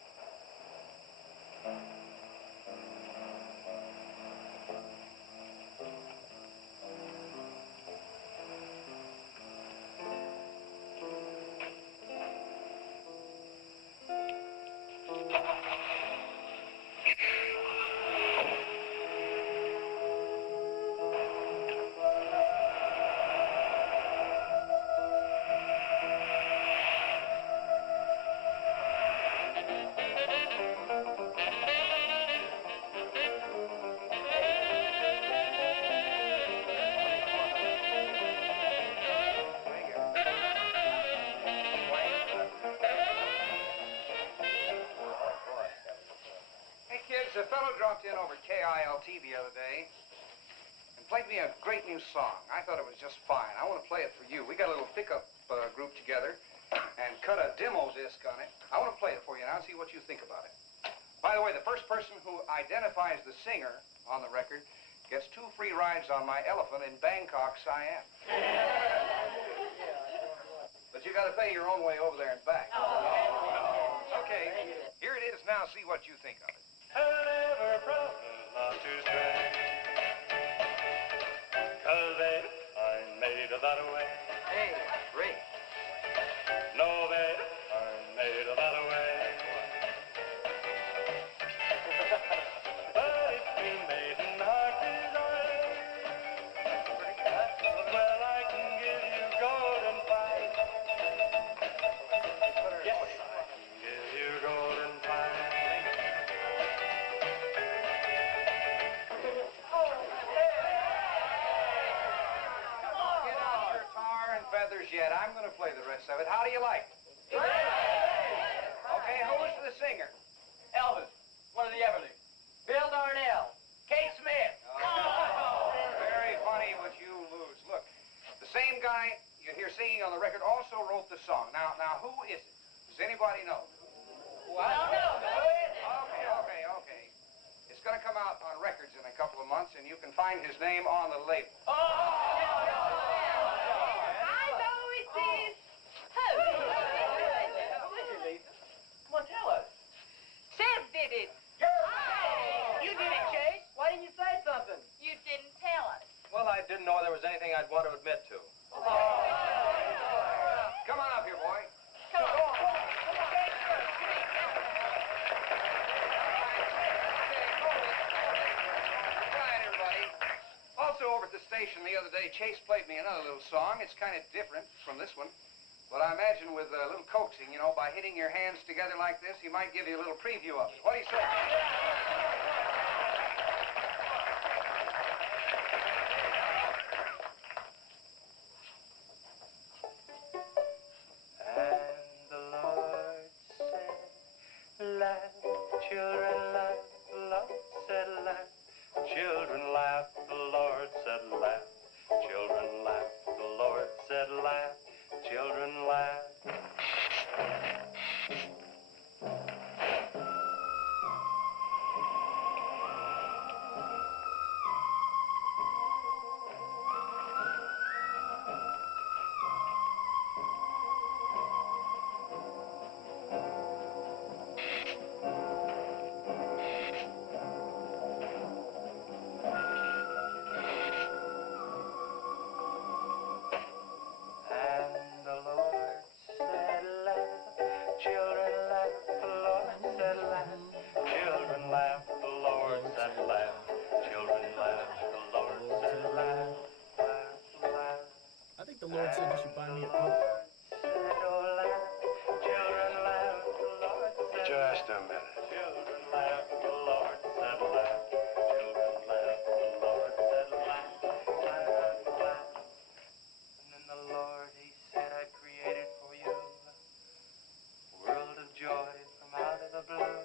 a fellow dropped in over KILT the other day and played me a great new song. I thought it was just fine. I want to play it for you. We got a little pickup group together and cut a demo disc on it. I want to play it for you now and see what you think about it. By the way, the first person who identifies the singer on the record gets 2 free rides on my elephant in Bangkok, Siam. But you got to pay your own way over there and back. Okay, here it is now. See what you think of it. Never promise not to stray, 'cause babe, I'm made of that way. Hey, Ray. No, babe, I'm made of that way. But if we made an heart desire, well, I can give you golden fire. Yes, I can give you golden fire. Get out your tar and feathers yet. I'm going to play the rest of it. How do you like it? Okay, who's the singer? Elvis, one of the Everlys. Bill Darnell. Kate Smith. Very funny, but you lose. Look, the same guy you hear singing on the record also wrote the song. Now, who is it? Does anybody know? What? Okay. It's going to come out on records in a couple of months, and you can find his name on the label. I know it is. Who is it, Lisa? Come on, tell us. Chef did it. You did it, Chase. Why didn't you say something? You didn't tell us. Well, I didn't know there was anything I'd want to admit to. Come on up here, boy. Come on. Quiet, everybody. Also, over at the station the other day, Chase played me another little song. It's kind of different from this one. But I imagine with a little coaxing, you know, by hitting your hands together like this, he might give you a little preview of it. What do you say? And the Lord said, laugh, children laugh, the Lord said laugh, children laugh, the Lord said laugh, children laugh, the Lord said laugh, children laugh. The Lord said you should buy me a Coke. Just a minute. Children laugh, the Lord said laugh. Children laugh, the Lord said laugh. Laugh, laugh. And then the Lord, he said, I created for you a world of joy from out of the blue.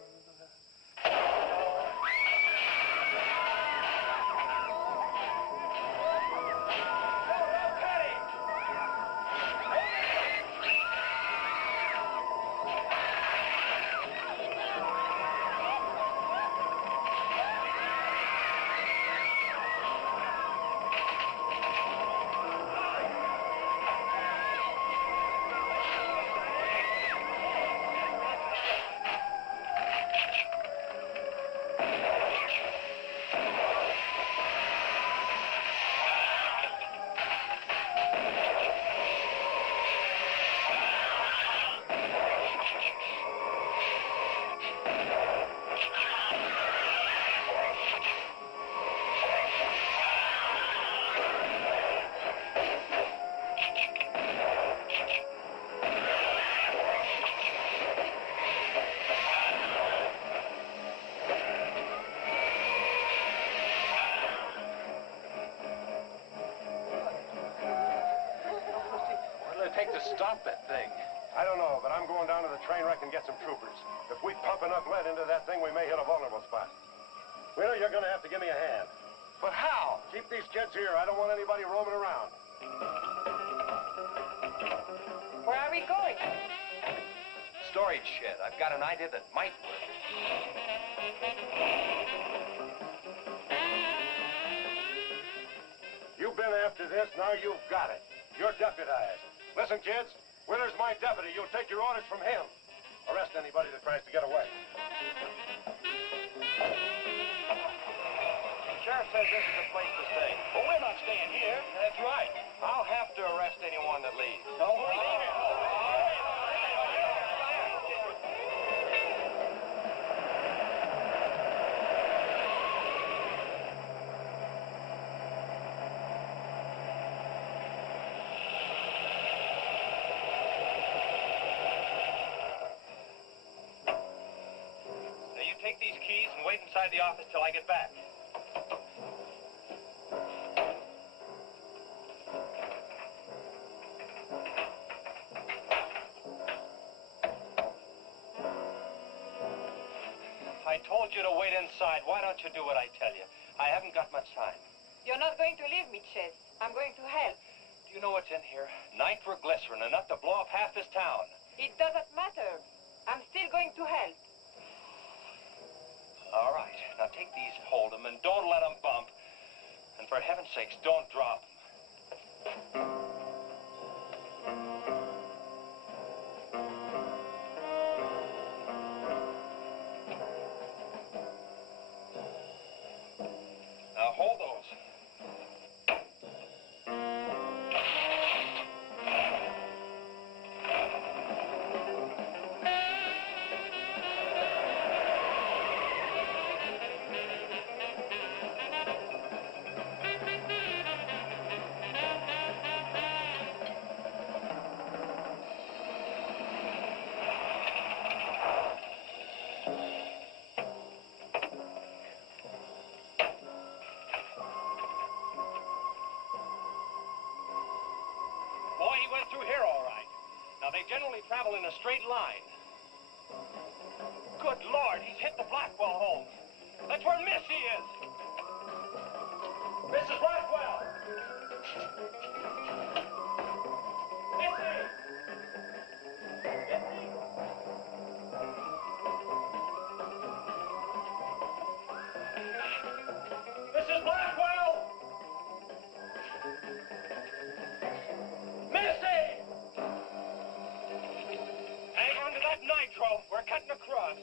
Take to stop that thing? I don't know, but I'm going down to the train wreck and get some troopers. If we pump enough lead into that thing, we may hit a vulnerable spot. keep these kids here. I don't want anybody roaming around. Where are we going? Storage shed. I've got an idea that might work. You've been after this, now you've got it. You're deputized. Listen, kids, Wheeler's my deputy. You'll take your orders from him. Arrest anybody that tries to get away. The sheriff says this is a place to stay. Well, we're not staying here. That's right. I'll have to arrest anyone that leaves. Don't leave it. Now, you take these keys and wait inside the office till I get back. I told you to wait inside. Why don't you do what I tell you? I haven't got much time. You're not going to leave me, Chase. I'm going to help. Do you know what's in here? Nitroglycerin, enough to blow up half this town. It doesn't matter. I'm still going to help. All right. Now take these and hold them, and don't let them bump. And for heaven's sakes, don't drop them. Now hold those. Boy, he went through here all right. Now, they generally travel in a straight line. Good Lord, he's hit the Blackwell home. That's where Missy is. Mrs. Blackwell! Missy! Mrs. Blackwell! Missy! Hang on to that nitro. We're cutting across.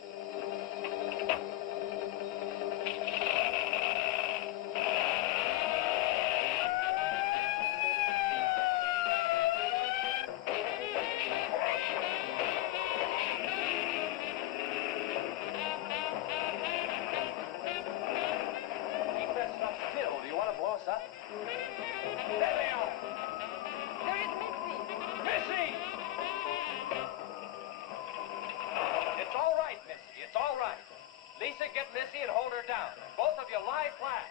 Keep that stuff still. Do you want to blow us up? There they are! There is Missy. Missy! It's all right, Missy. It's all right. Lisa, get Missy and hold her down. Both of you lie flat.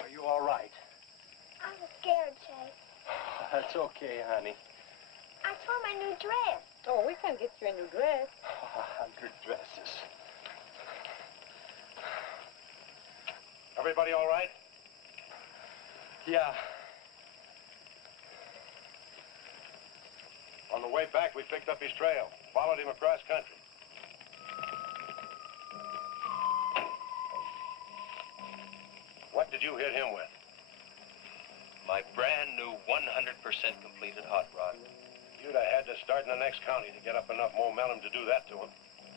Are you all right? I'm scared, Chase. That's okay, honey. I saw my new dress. Oh, we can get you a new dress. 100 dresses. Everybody all right? Yeah. On the way back, we picked up his trail. Followed him across country. What did you hit him with? My brand new 100% completed hot rod. You'd have had to start in the next county to get up enough momentum to do that to him.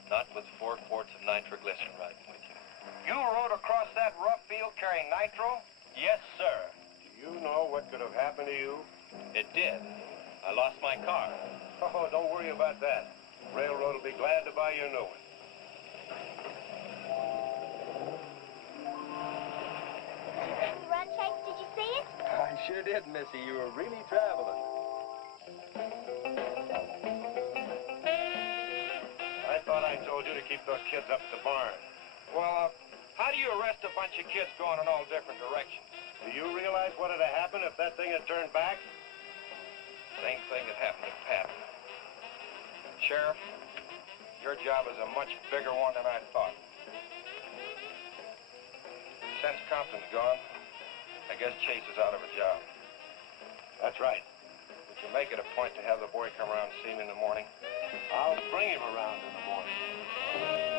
Not with 4 quarts of nitroglycerin riding with you. You rode across that rough field carrying nitro? Yes, sir. Do you know what could have happened to you? It did. I lost my car. Oh, don't worry about that. Railroad will be glad to buy you a new one. Run, Chase, did you see it? I sure did, Missy. You were really traveling. I thought I told you to keep those kids up at the barn. Well, how do you arrest a bunch of kids going in all different directions? Do you realize what would have happened if that thing had turned back? Same thing that happened to Pat. Sheriff, your job is a much bigger one than I thought. Since Compton's gone, I guess Chase is out of a job. That's right. Would you make it a point to have the boy come around and see me in the morning? I'll bring him around in the morning.